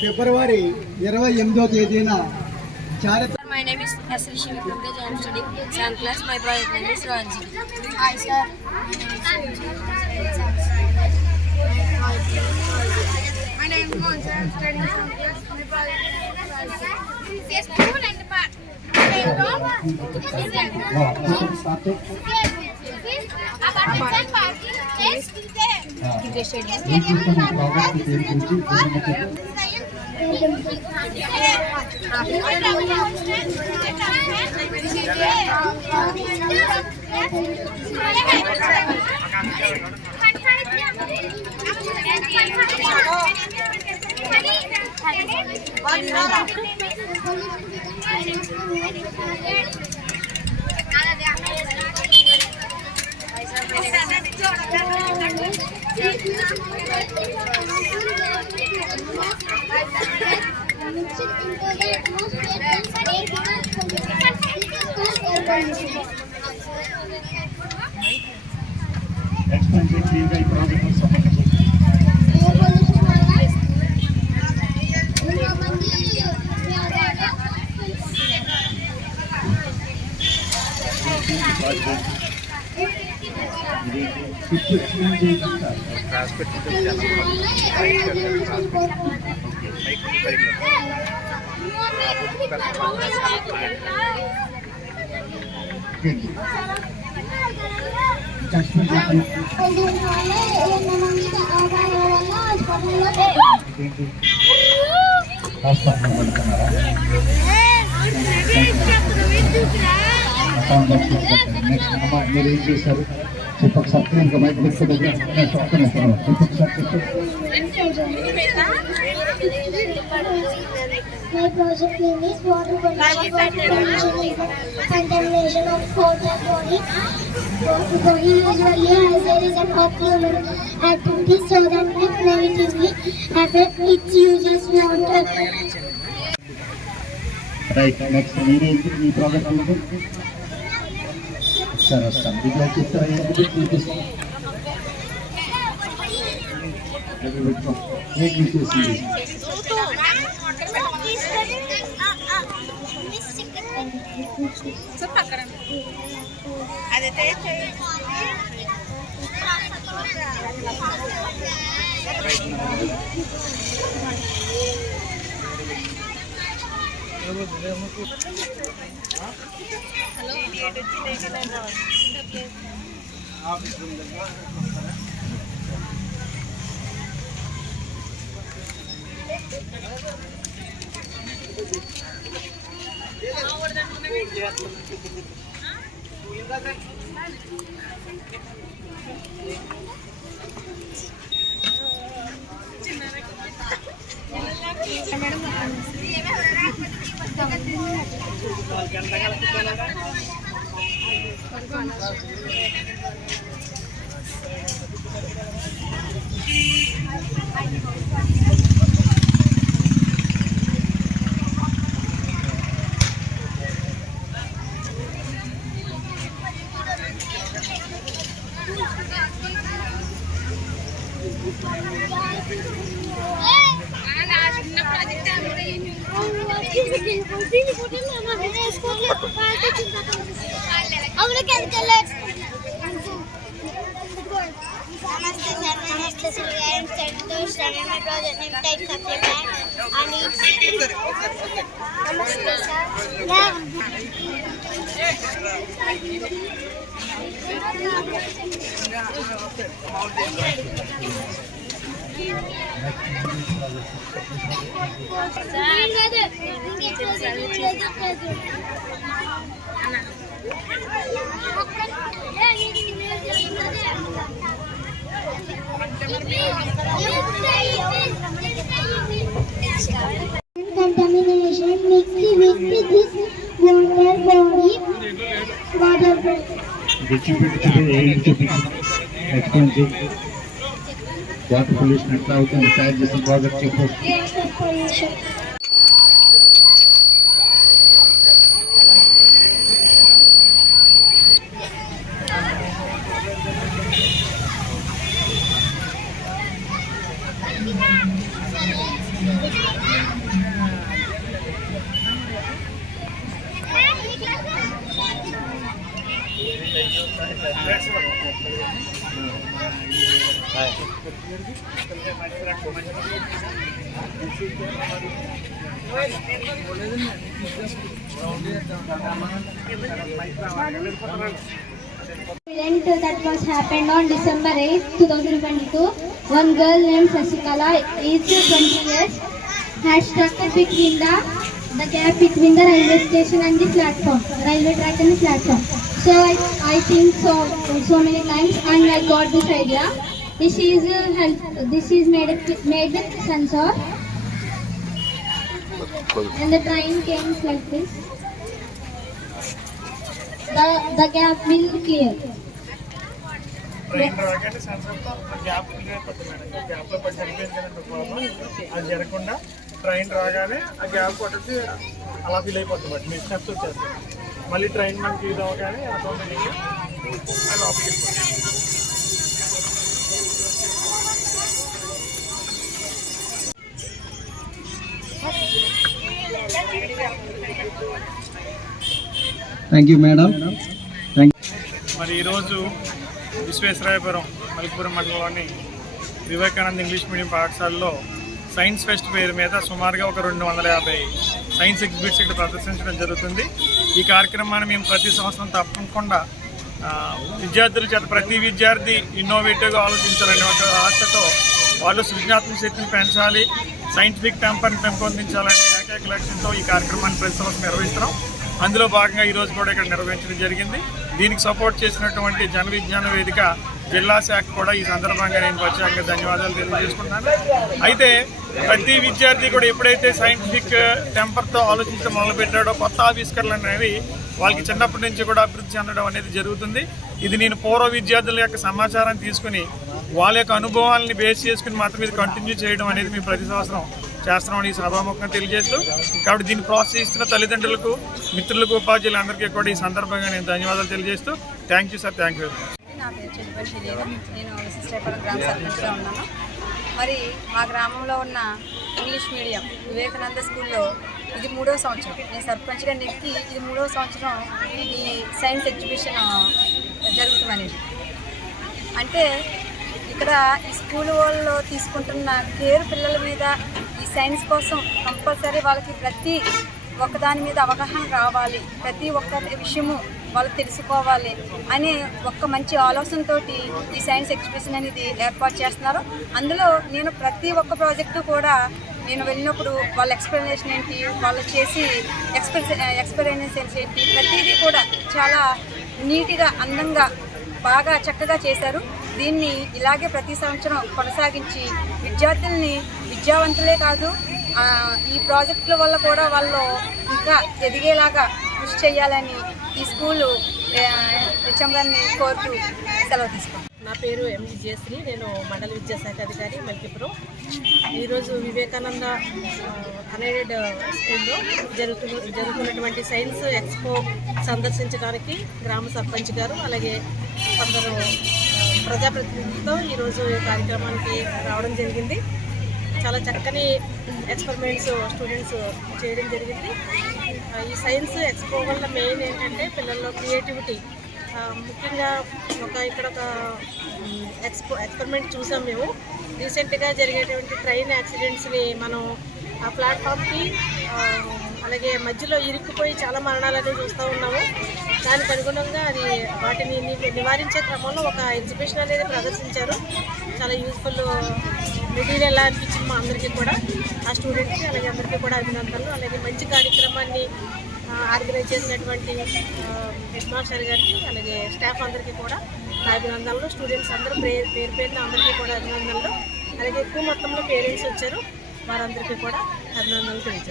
ఫిబ్రవరి 28వ తేదీన My name is Asri Shivakumraj. I am studying 7th class. My project name is Ranji. Hi sir. My name is Mohan sir. I am studying 7th class. My project name is Ranji. School and park. మీరు ఏం చేశారు చెప్పక sir ఇంకా mic పెట్టుకోలేదు చెప్పక sir My project name is water contamination of water body. Water body usually has there is an ocular activity so that it negatively affect its users water. Right next మీ project ఉంది sir వస్తాను దీంట్లో చెప్తారా ఏంటి చూపిస్తాను ఏం చేసింది Namaste sir, I am studying my project name types of the plant and Namaste sir. Contamination mixed with this water body. Water pollution ఎట్లా అవుతుంది తయారు చేసిన ప్రాజెక్ట్ చెప్పు Event that was happened on December 8, 2022. One girl named Sasikala, age 20 years, had struck between the gap between the railway station and the platform, railway track and the platform. So I think so many times, and I got this idea. This is made with sensor, and the train came like this. The gap will clear. Train రాగానే సెన్సర్తో gap clear అయిపోతుంది madam. గ్యాప్లో పడి చనిపోయింది కదండి problem, అది జరగకుండా train రాగానే ఆ గ్యాప్ పట్టేసి అలా ఫీల్ అయిపోతుంది బట్ మీ స్టెప్స్ వచ్చేస్తాయి. మళ్ళీ ట్రైన్ మనకి ఇది అవగానే ఆటోమేటిక్గా అది ఆఫ్ అయిపోతుంది. Thank you madam. మరి ఈరోజు విశ్వేశ్వరాయపురం మలికిపురం మండలంలోని వివేకానంద ఇంగ్లీష్ మీడియం పాఠశాలలో సైన్స్ ఫెస్ట్ పేరు మీద సుమారుగా ఒక 250 సైన్స్ ఎగ్జిబిట్స్ ఇక్కడ ప్రదర్శించడం జరుగుతుంది. ఈ కార్యక్రమాన్ని మేము ప్రతి సంవత్సరం తప్పకుండా విద్యార్థుల చేత ప్రతి విద్యార్థి ఇన్నోవేటివ్గా ఆలోచించాలనే ఒక ఆశతో వాళ్ళు సృజనాత్మక శక్తిని పెంచాలి, సైంటిఫిక్ టెంపర్ని పెంపొందించాలనే ఏకైక లక్ష్యంతో ఈ కార్యక్రమాన్ని ప్రతి సంవత్సరం నిర్వహిస్తున్నాం. అందులో భాగంగా ఈరోజు కూడా ఇక్కడ నిర్వహించడం జరిగింది. దీనికి సపోర్ట్ చేసినటువంటి జన విజ్ఞాన వేదిక జిల్లా శాఖ కూడా ఈ సందర్భంగా నేను ప్రత్యేకంగా ధన్యవాదాలు తెలియజేసుకుంటున్నాను. అయితే ప్రతి విద్యార్థి కూడా ఎప్పుడైతే సైంటిఫిక్ టెంపర్తో ఆలోచించడం మొదలుపెట్టాడో కొత్త ఆవిష్కరణలు అనేవి వాళ్ళకి చిన్నప్పటి నుంచి కూడా అభివృద్ధి చెందడం అనేది జరుగుతుంది. ఇది నేను పూర్వ విద్యార్థుల యొక్క సమాచారం తీసుకుని వాళ్ళ యొక్క అనుభవాలని బేస్ చేసుకుని మాత్రం ఇది కంటిన్యూ చేయడం అనేది మేము ప్రతి సంవత్సరం చేస్తున్నామని ఈ సభాముఖంగా తెలియజేస్తూ, కాబట్టి దీన్ని ప్రోత్సహిస్తున్న తల్లిదండ్రులకు, మిత్రులకు, ఉపాధ్యాయులందరికీ కూడా ఈ సందర్భంగా నేను ధన్యవాదాలు తెలియజేస్తూ thank you sir. Thank you. నా పేరు చెల్లిపల్లి శ్రీదేవి. నేను విశ్వేశ్వరాయపురం గ్రామ సర్పంచ్గా ఉన్నాను. మరి మా గ్రామంలో ఉన్న ఇంగ్లీష్ మీడియం వివేకానంద స్కూల్లో ఇది 3వ సంవత్సరం. నేను సర్పంచ్గా నెక్కి ఇది 3వ సంవత్సరం ఈ సైన్స్ ఎగ్జిబిషన్ జరుగుతుందనేది. అంటే ఇక్కడ ఈ స్కూల్ వాళ్ళు తీసుకుంటున్న కేర్ పిల్లల మీద ఈ సైన్స్ కోసం కంపల్సరీ వాళ్ళకి ప్రతి ఒక్కదాని మీద అవగాహన రావాలి, ప్రతి ఒక్క విషయము వాళ్ళు తెలుసుకోవాలి అనే ఒక్క మంచి ఆలోచనతో ఈ సైన్స్ ఎగ్జిబిషన్ అనేది ఏర్పాటు చేస్తున్నారు. అందులో నేను ప్రతి ఒక్క ప్రాజెక్టు కూడా నేను వెళ్ళినప్పుడు వాళ్ళ ఎక్స్ప్లెనేషన్ ఏంటి, వాళ్ళు చేసి ఎక్స్పెరిమెంట్స్ ఏంటి, ప్రతిదీ కూడా చాలా నీట్గా, అందంగా, బాగా చక్కగా చేశారు. దీన్ని ఇలాగే ప్రతి సంవత్సరం కొనసాగించి విద్యార్థుల్ని విద్యావంతులే కాదు ఈ ప్రాజెక్టుల వల్ల కూడా వాళ్ళు ఇంకా ఎదిగేలాగా కృషి చేయాలని ఈ స్కూలు హెచ్ఎం గారిని కోరుతూ సెలవు తీసుకుంటాను. నా పేరు ఎం విజయశ్రీ. నేను మండల విద్యాశాఖ అధికారి మల్కిపురం. ఈరోజు వివేకానంద అన్ఎయిడెడ్ స్కూల్లో జరుగుతున్నటువంటి సైన్స్ ఎక్స్పో సందర్శించడానికి గ్రామ సర్పంచ్ గారు అలాగే కొందరు ప్రజాప్రతినిధులతో ఈరోజు ఈ కార్యక్రమానికి రావడం జరిగింది. చాలా చక్కని ఎక్స్పెరిమెంట్స్ స్టూడెంట్స్ చేయడం జరిగింది. ఈ సైన్స్ ఎక్స్పో వల్ల మెయిన్ ఏంటంటే పిల్లల్లో క్రియేటివిటీ, ముఖ్యంగా ఇక్కడ ఒక ఎక్స్పెరిమెంట్ చూసాం మేము. రీసెంట్గా జరిగేటువంటి ట్రైన్ యాక్సిడెంట్స్ని మనం ఆ ప్లాట్ఫామ్కి అలాగే మధ్యలో ఇరుక్కుపోయి చాలా మరణాలని చూస్తూ ఉన్నాము. దానికి అనుగుణంగా వాటిని నివారించే క్రమంలో ఒక ఎగ్జిబిషన్ అనేది ప్రదర్శించారు. చాలా యూజ్ఫుల్ మెటీరియల్ ఎలా అనిపించింది మా అందరికీ కూడా, ఆ స్టూడెంట్స్కి అలాగే అందరికీ కూడా అభినందనలు. అలాగే మంచి కార్యక్రమాన్ని ఆర్గనైజ్ చేసినటువంటి హెడ్ మాస్టర్ గారికి అలాగే స్టాఫ్ అందరికీ కూడా అభినందనలు. స్టూడెంట్స్ అందరూ పేరు పేరున అందరికీ కూడా అభినందనలు. అలాగే ఎక్కువ మొత్తంలో పేరెంట్స్ వచ్చారు, వారందరికీ కూడా అభినందనలు తెలియజేస్తారు.